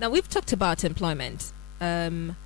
Now, we've talked about employment, and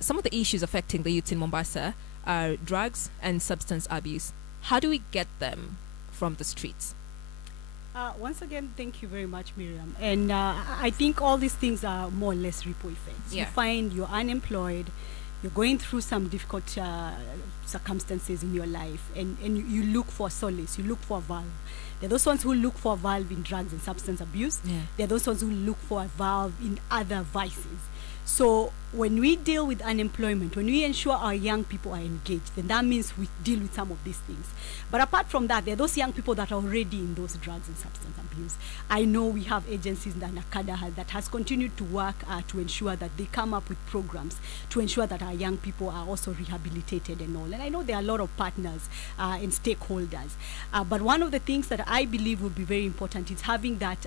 some of the issues affecting the youth in Mombasa are drugs and substance abuse. How do we get them from the streets? Once again, thank you very much, Miriam. And I think all these things are more or less ripple effects. Yeah. You find you're unemployed, you're going through some difficult circumstances in your life, and you look for solace, you look for a valve. There are those ones who look for a valve in drugs and substance abuse. Yeah. There are those ones who look for a valve in other vices. So when we deal with unemployment, when we ensure our young people are engaged, then that means we deal with some of these things. But apart from that, there are those young people that are already in those drugs and substance abuse. I know we have agencies that NACADA that has continued to work to ensure that they come up with programs to ensure that our young people are also rehabilitated and all. And I know there are a lot of partners and stakeholders. But one of the things that I believe would be very important is having that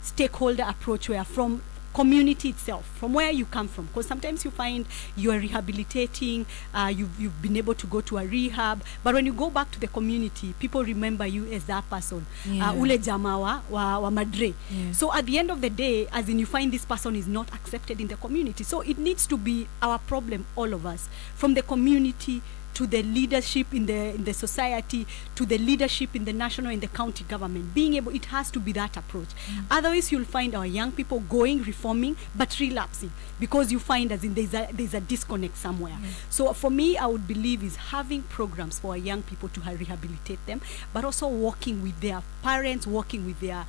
stakeholder approach where from community itself, from where you come from, because sometimes you find you are rehabilitating, you've been able to go to a rehab, but when you go back to the community, people remember you as that person, ule jamaa wa madre. So at the end of the day, as in you find this person is not accepted in the community. So it needs to be our problem, all of us, from the community to the leadership in the society, to the leadership in the national and the county government. Being able, it has to be that approach. Otherwise, you'll find our young people going, reforming, but relapsing, because you find as in there's a disconnect somewhere. So for me, I would believe is having programs for our young people to rehabilitate them, but also working with their parents, working with their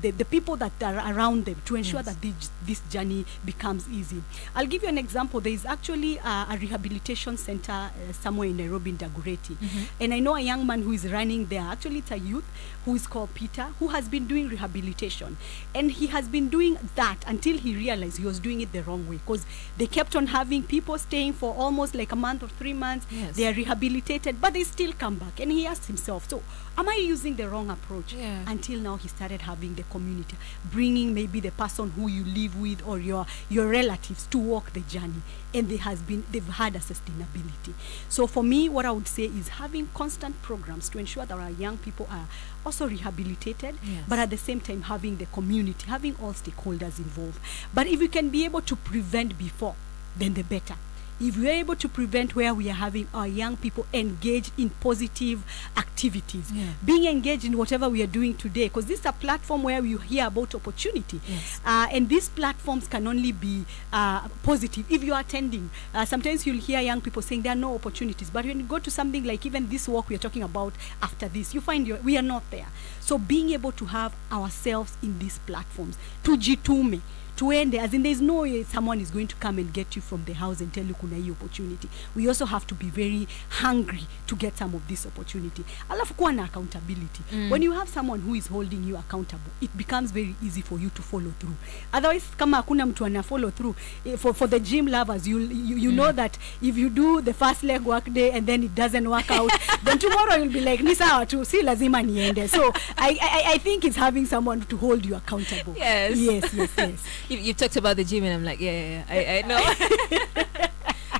the people that are around them to ensure that this journey becomes easy. I'll give you an example. There is actually a rehabilitation center somewhere in Nairobi, in Dagoretti. And I know a young man who is running there. Actually, it's a youth who is called Peter, who has been doing rehabilitation. And he has been doing that until he realized he was doing it the wrong way, because they kept on having people staying for almost like a month or 3 months. They are rehabilitated, but they still come back. And he asked himself, so am I using the wrong approach? Until now, he started having the community, bringing maybe the person who you live with or your relatives to walk the journey. And they've had a sustainability. So for me, what I would say is having constant programs to ensure that our young people are also rehabilitated, but at the same time having the community, having all stakeholders involved. But if we can be able to prevent before, then the better. If we are able to prevent where we are having our young people engaged in positive activities, being engaged in whatever we are doing today, because this is a platform where we hear about opportunity. And these platforms can only be positive if you are attending. Sometimes you'll hear young people saying there are no opportunities, but when you go to something like even this work we are talking about after this, you find we are not there. So being able to have ourselves in these platforms, tujitume, to end there, as in there's no way someone is going to come and get you from the house and tell you kuna hii opportunity. We also have to be very hungry to get some of this opportunity. Alafu kuwa na accountability. When you have someone who is holding you accountable, it becomes very easy for you to follow through. Otherwise, kama hakuna mtu ana follow through, for the gym lovers, you know that if you do the first leg work day and then it doesn't work out, then tomorrow you'll be like, ni sawa tu, si lazima niende. So I think it's having someone to hold you accountable. Yes. You talked about the gym, and I'm like, I know.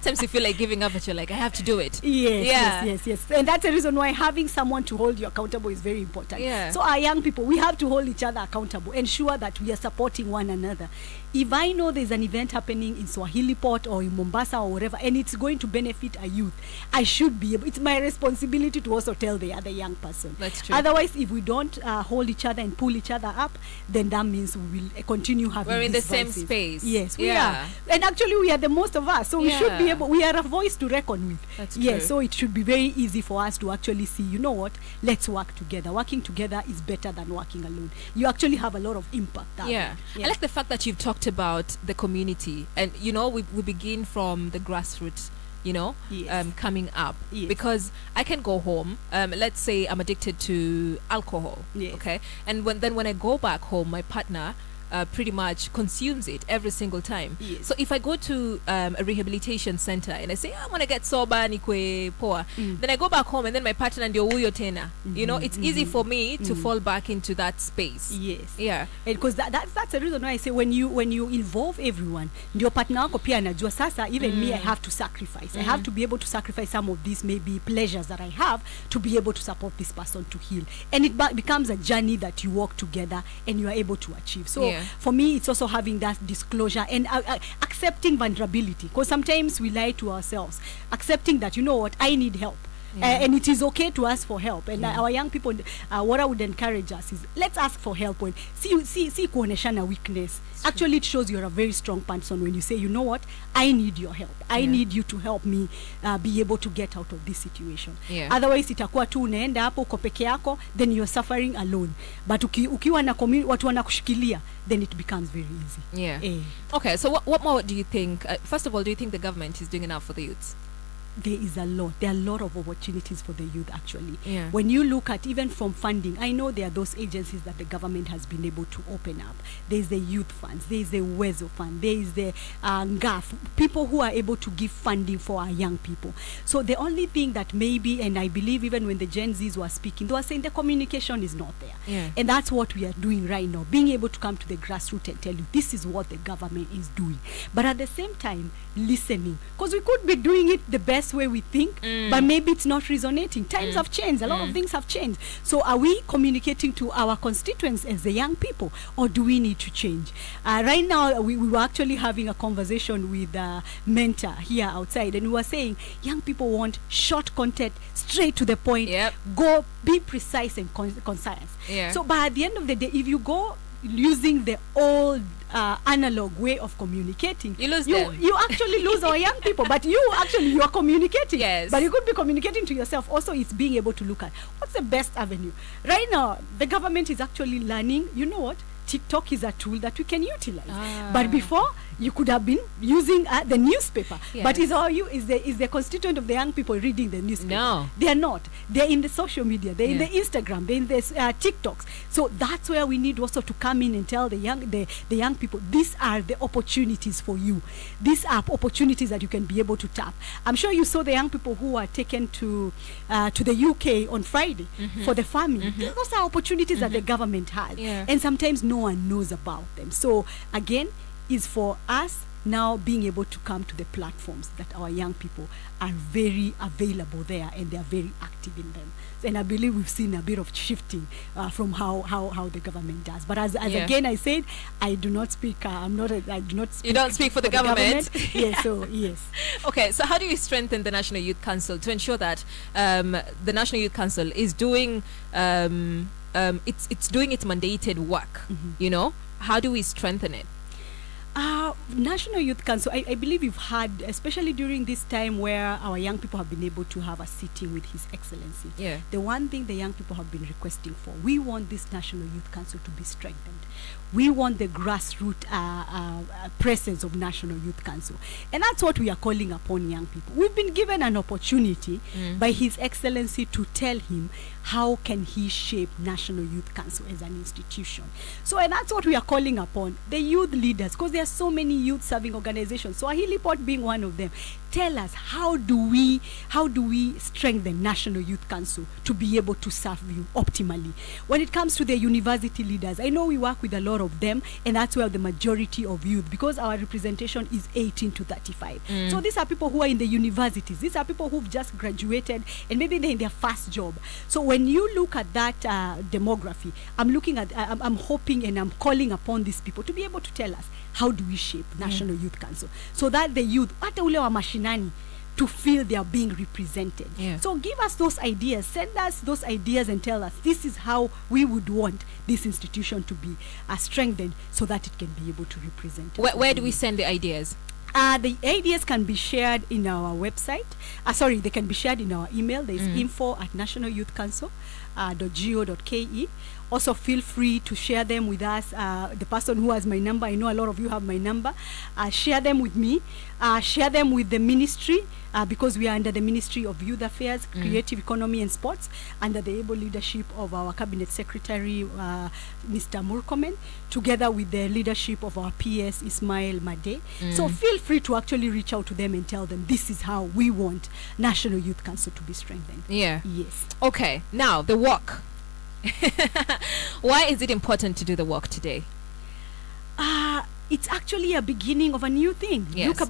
Sometimes you feel like giving up, but you're like, I have to do it. Yes. And that's the reason why having someone to hold you accountable is very important. So our young people, we have to hold each other accountable, ensure that we are supporting one another. If I know there's an event happening in SwahiliPot or in Mombasa or wherever, and it's going to benefit a youth, I should be able, it's my responsibility to also tell the other young person. That's true. Otherwise, if we don't hold each other and pull each other up, then that means we will continue having We're in the voices. same space. Yes, we are. And actually, we are the most of us. So we should be able, we are a voice to reckon with. That's true. Yes, so it should be very easy for us to actually see, you know what, let's work together. Working together is better than working alone. You actually have a lot of impact. I like the fact that you've talked about the community, and you know, we begin from the grassroots, you know, coming up, because I can go home, let's say I'm addicted to alcohol, okay, and when I go back home, my partner pretty much consumes it every single time. So if I go to a rehabilitation center and I say, I want to get sober, nikwe poa, then I go back home and then my partner ndio huyo tena. You know, it's easy for me to fall back into that space. Because that's the reason why I say when you involve everyone, ndio partner wako pia anajua sasa, even me, I have to sacrifice. I have to be able to sacrifice some of these maybe pleasures that I have to be able to support this person to heal. And it becomes a journey that you walk together and you are able to achieve. So for me, it's also having that disclosure and accepting vulnerability, because sometimes we lie to ourselves, accepting that, you know what, I need help. And it is okay to ask for help. And our young people, what I would encourage us is, let's ask for help. When see kuoneshana weakness, actually it shows you're a very strong person when you say, you know what, I need your help. I need you to help me be able to get out of this situation. Otherwise itakuwa tu unaenda hapo uko peke yako, then you're suffering alone. But ukiwa na watu wanakushikilia, then it becomes very easy. Okay, so what more do you think? First of all, do you think the government is doing enough for the youths? There is a lot. There are a lot of opportunities for the youth, actually. When you look at even from funding, I know there are those agencies that the government has been able to open up. There is the youth funds, there is the WEZO fund, there is the GAF, people who are able to give funding for our young people. So the only thing that maybe, and I believe even when the Gen Zs were speaking, they were saying the communication is not there. And that's what we are doing right now, being able to come to the grassroots and tell you, this is what the government is doing. But at the same time, listening. Because we could be doing it the best way we think, but maybe it's not resonating. Times have changed. A lot of things have changed. So are we communicating to our constituents as the young people, or do we need to change? Right now, we were actually having a conversation with a mentor here outside, and we were saying young people want short content, straight to the point, go be precise and concise. So by the end of the day, if you go using the old analog way of communicating, you actually lose our young people. But you are communicating, but you could be communicating to yourself. Also, it's being able to look at what's the best avenue. Right now, the government is actually learning, you know what, TikTok is a tool that we can utilize. But before, you could have been using the newspaper. But is the constituent of the young people reading the newspaper? No. They are not. They're in the social media. They're in the Instagram. They're in the TikToks. So that's where we need also to come in and tell the young people, these are the opportunities for you. These are opportunities that you can be able to tap. I'm sure you saw the young people who were taken to the UK on Friday for the farming. Those are opportunities that the government has. And sometimes no one knows about them. So again, is for us now being able to come to the platforms that our young people are very available there, and they are very active in them. And I believe we've seen a bit of shifting from how the government does. But as again I said, I do not speak. I do not speak. You don't speak for the government. Yes. So yes. Okay. So how do you strengthen the National Youth Council to ensure that the National Youth Council is doing it's doing its mandated work? You know, how do we strengthen it? National Youth Council, I believe we've had, especially during this time where our young people have been able to have a sitting with His Excellency. The one thing the young people have been requesting for, we want this National Youth Council to be strengthened. We want the grassroots presence of National Youth Council. And that's what we are calling upon young people. We've been given an opportunity by His Excellency to tell him how can he shape National Youth Council as an institution. So, and that's what we are calling upon the youth leaders, because there are so many youth serving organizations, SwahiliPot being one of them. Tell us, how do we strengthen National Youth Council to be able to serve you optimally? When it comes to the university leaders, I know we work with a lot of them, and that's where the majority of youth, because our representation is 18 to 35. So these are people who are in the universities. These are people who've just graduated, and maybe they're in their first job. So when you look at that demography, I'm hoping and I'm calling upon these people to be able to tell us, how do we shape National Youth Council so that the youth, hata ule wa mashinani, to feel they are being represented. So give us those ideas, send us those ideas and tell us, this is how we would want this institution to be strengthened so that it can be able to represent. Where do we send the ideas? The ideas can be shared in our website. They can be shared in our email. There is info@nationalyouthcouncil.go.ke. Also, feel free to share them with us. The person who has my number, I know a lot of you have my number. Share them with me. Share them with the ministry, because we are under the Ministry of Youth Affairs, Creative Economy and Sports, under the able leadership of our Cabinet Secretary, Mr. Murkomen, together with the leadership of our PS, Ismail Made. So feel free to actually reach out to them and tell them, this is how we want National Youth Council to be strengthened. Yes. Okay, now the work. Why is it important to do the work today? It's actually a beginning of a new thing. Look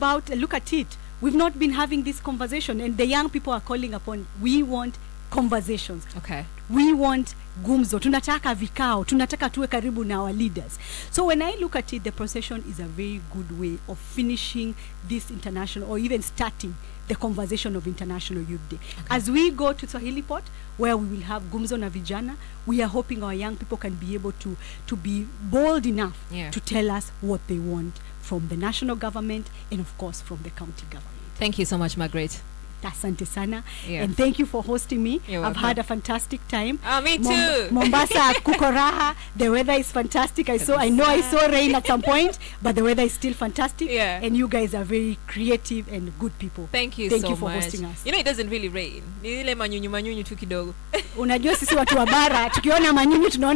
at it. We've not been having this conversation, and the young people are calling upon, we want conversations. Okay. We want gumzo, tunataka vikao, tunataka tuwe karibu na our leaders. So when I look at it, the procession is a very good way of finishing this international, or even starting the conversation of International Youth Day. Okay. As we go to SwahiliPot, where we will have gumzo na vijana, we are hoping our young people can be able to be bold enough to tell us what they want from the national government and of course from the county government. Thank you so much, Margaret. Asante sana. And thank you for hosting me. I've had a fantastic time. Me too. Mombasa, kukoraha. The weather is fantastic. I know I saw rain at some point, but the weather is still fantastic. Yeah. And you guys are very creative and good people. Thank you so much. For hosting us. You know, it doesn't really rain. Ni ile manyunyu tu kidogo. Unajua sisi watu wa bara tukiona manyunyu tunaona